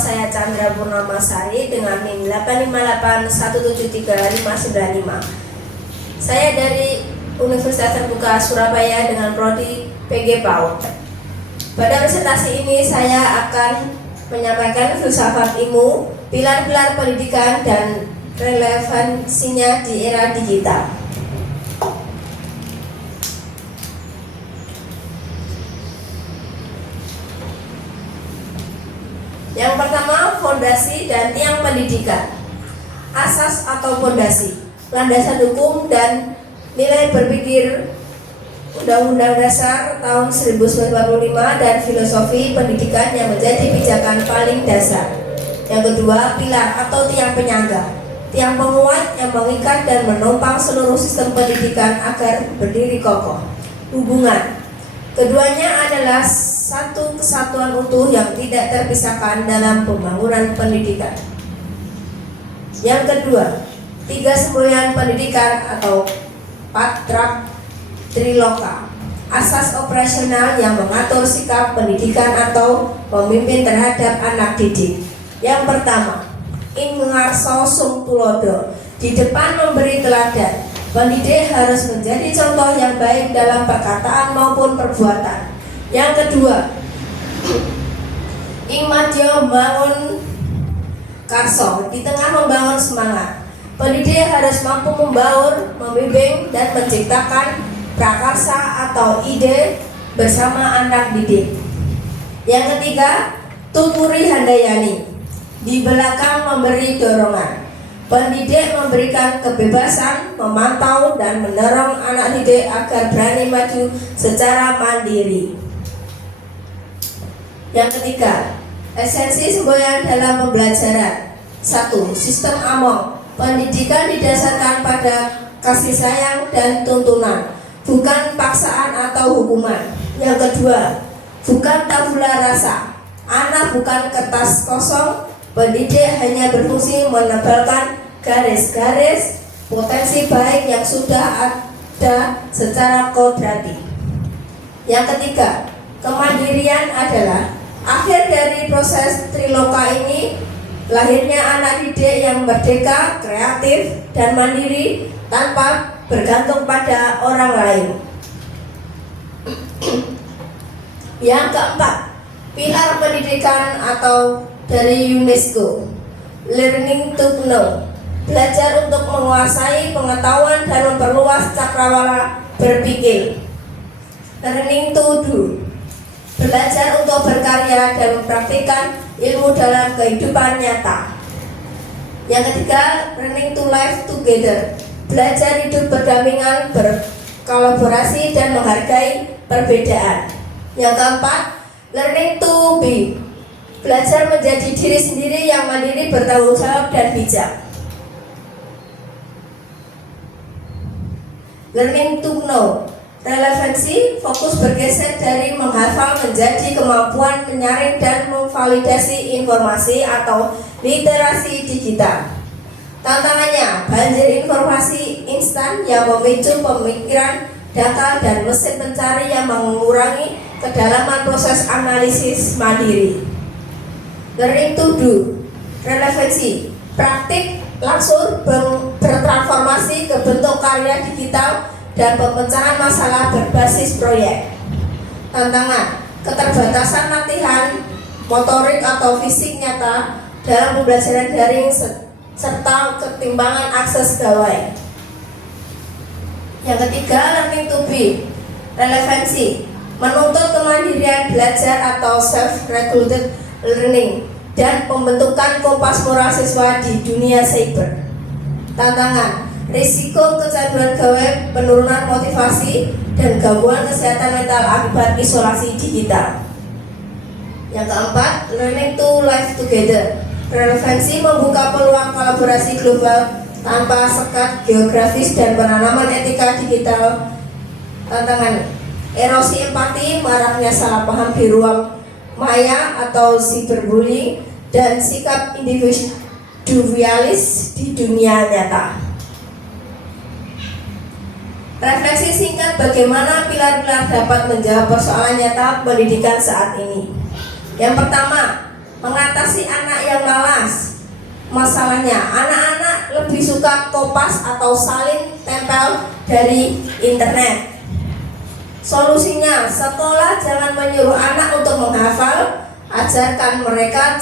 saya Chandra Purnamasari dengan NIM 858173595. Saya dari Universitas Terbuka Surabaya dengan prodi PG PAUD. Pada presentasi ini saya akan menyampaikan filsafat ilmu, pilar-pilar pendidikan dan relevansinya di era digital. Yang pertama, fondasi dan tiang pendidikan. Asas atau fondasi, landasan hukum dan nilai berpikir Undang-Undang Dasar tahun 1945 dan filosofi pendidikan yang menjadi pijakan paling dasar. Yang kedua, pilar atau tiang penyangga, tiang penguat yang mengikat dan menopang seluruh sistem pendidikan agar berdiri kokoh. Hubungan, keduanya adalah satu kesatuan utuh yang tidak terpisahkan dalam pembangunan pendidikan. Yang kedua, tiga semboyan pendidikan atau Patra Triloka, asas operasional yang mengatur sikap pendidikan atau pemimpin terhadap anak didik. Yang pertama, ing ngarso sung tulodo, di depan memberi teladan. Pendidik harus menjadi contoh yang baik dalam perkataan maupun perbuatan. Yang kedua, ing madya membangun karso, di tengah membangun semangat. Pendidik harus mampu membaur, membimbing, dan menciptakan prakarsa atau ide bersama anak didik. Yang ketiga, tuturi handayani, di belakang memberi dorongan. Pendidik memberikan kebebasan, memantau, dan mendorong anak didik agar berani maju secara mandiri. Yang ketiga, esensi semboyan dalam pembelajaran. 1. Sistem AMONG. Pendidikan didasarkan pada kasih sayang dan tuntunan, bukan paksaan atau hukuman. Yang kedua, bukan tabula rasa. Anak bukan kertas kosong. Pendidik hanya berfungsi menebalkan garis-garis potensi baik yang sudah ada secara kodrati. Yang ketiga, kemandirian adalah akhir dari proses triloka ini. Lahirnya anak didik yang merdeka, kreatif, dan mandiri tanpa bergantung pada orang lain. Yang keempat, pilar pendidikan atau dari UNESCO, learning to know, belajar untuk menguasai pengetahuan dan memperluas cakrawala berpikir. Learning to do, belajar untuk berkarya dan mempraktikkan ilmu dalam kehidupan nyata. Yang ketiga, learning to live together, belajar hidup berdampingan, berkolaborasi, dan menghargai perbedaan. Yang keempat, learning to be, belajar menjadi diri sendiri yang mandiri, bertanggung jawab, dan bijak. Learning to know, relevansi, fokus bergeser dari menghafal menjadi kemampuan menyaring dan memvalidasi informasi atau literasi digital. Tantangannya, banjir informasi instan yang memicu pemikiran, data, dan mesin pencari yang mengurangi kedalaman proses analisis mandiri. Learning to do, relevansi, praktik langsung bertransformasi ke bentuk karya digital dan pemecahan masalah berbasis proyek. Tantangan, keterbatasan latihan, motorik atau fisik nyata dalam pembelajaran daring serta ketimbangan akses gawai. Yang ketiga, learning to be, relevansi, menuntut kemandirian belajar atau self-regulated learning dan pembentukan kompas moral siswa di dunia cyber. Tantangan, risiko kecanduan gawai, penurunan motivasi, dan gangguan kesehatan mental akibat isolasi digital. Yang keempat, learning to live together, relevansi membuka peluang kolaborasi global tanpa sekat geografis dan penanaman etika digital. Tantangan, erosi empati, maraknya salah paham di ruang maya atau cyberbullying, dan sikap individualis di dunia nyata. Refleksi singkat bagaimana pilar-pilar dapat menjawab persoalan nyata pendidikan saat ini. Yang pertama, mengatasi anak yang malas. Masalahnya, anak-anak lebih suka kopas atau saling tempel dari internet. Solusinya, sekolah jangan menyuruh anak untuk menghafal, ajarkan mereka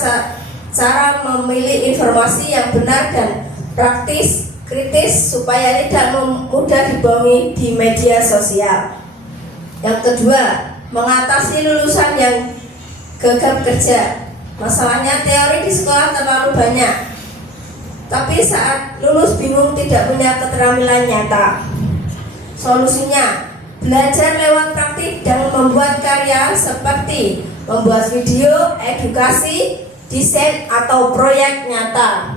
cara memilih informasi yang benar dan praktis, kritis supaya tidak mudah dibohongi di media sosial. Yang kedua, mengatasi lulusan yang gegap kerja. Masalahnya teori di sekolah terlalu banyak, tapi saat lulus bingung tidak punya keterampilan nyata. Solusinya, belajar lewat praktik dan membuat karya seperti membuat video, edukasi, desain, atau proyek nyata.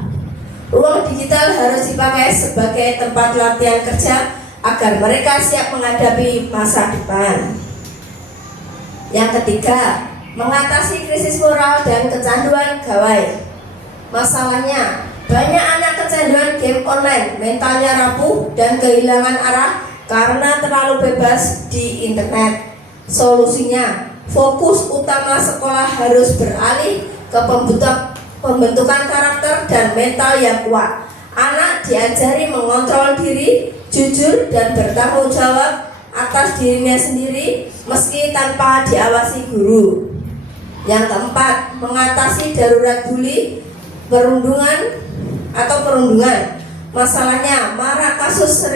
Ruang digital harus dipakai sebagai tempat latihan kerja agar mereka siap menghadapi masa depan. Yang ketiga, mengatasi krisis moral dan kecanduan gawai. Masalahnya, banyak anak kecanduan game online, mentalnya rapuh dan kehilangan arah karena terlalu bebas di internet. Solusinya, fokus utama sekolah harus beralih ke pembentukan karakter dan mental yang kuat. Anak diajari mengontrol diri, jujur dan bertanggung jawab atas dirinya sendiri meski tanpa diawasi guru. Yang keempat, mengatasi darurat bully, perundungan. Masalahnya, marak kasus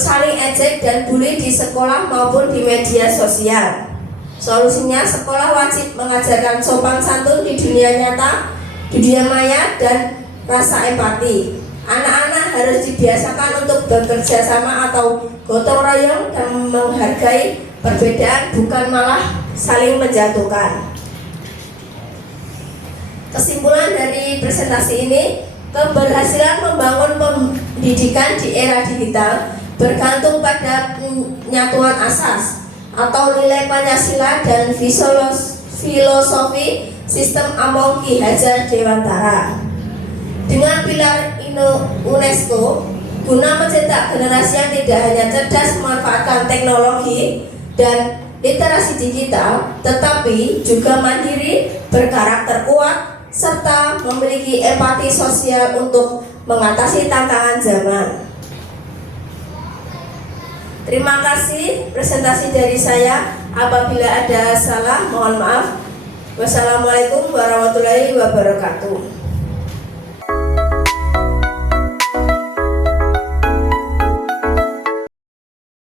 saling ejek dan bully di sekolah maupun di media sosial. Solusinya, sekolah wajib mengajarkan sopan santun di dunia nyata, dunia maya, dan rasa empati. Anak-anak harus dibiasakan untuk bekerja sama atau gotong royong dan menghargai perbedaan, bukan malah saling menjatuhkan. Kesimpulan dari presentasi ini, keberhasilan membangun pendidikan di era digital bergantung pada penyatuan asas atau nilai Pancasila dan filosofi sistem Among Ki Hajar Dewantara. Dengan pilar UNESCO, guna mencetak generasi yang tidak hanya cerdas memanfaatkan teknologi dan literasi digital, tetapi juga mandiri, berkarakter kuat, serta memiliki empati sosial untuk mengatasi tantangan zaman. Terima kasih presentasi dari saya. Apabila ada salah, mohon maaf. Wassalamualaikum warahmatullahi wabarakatuh.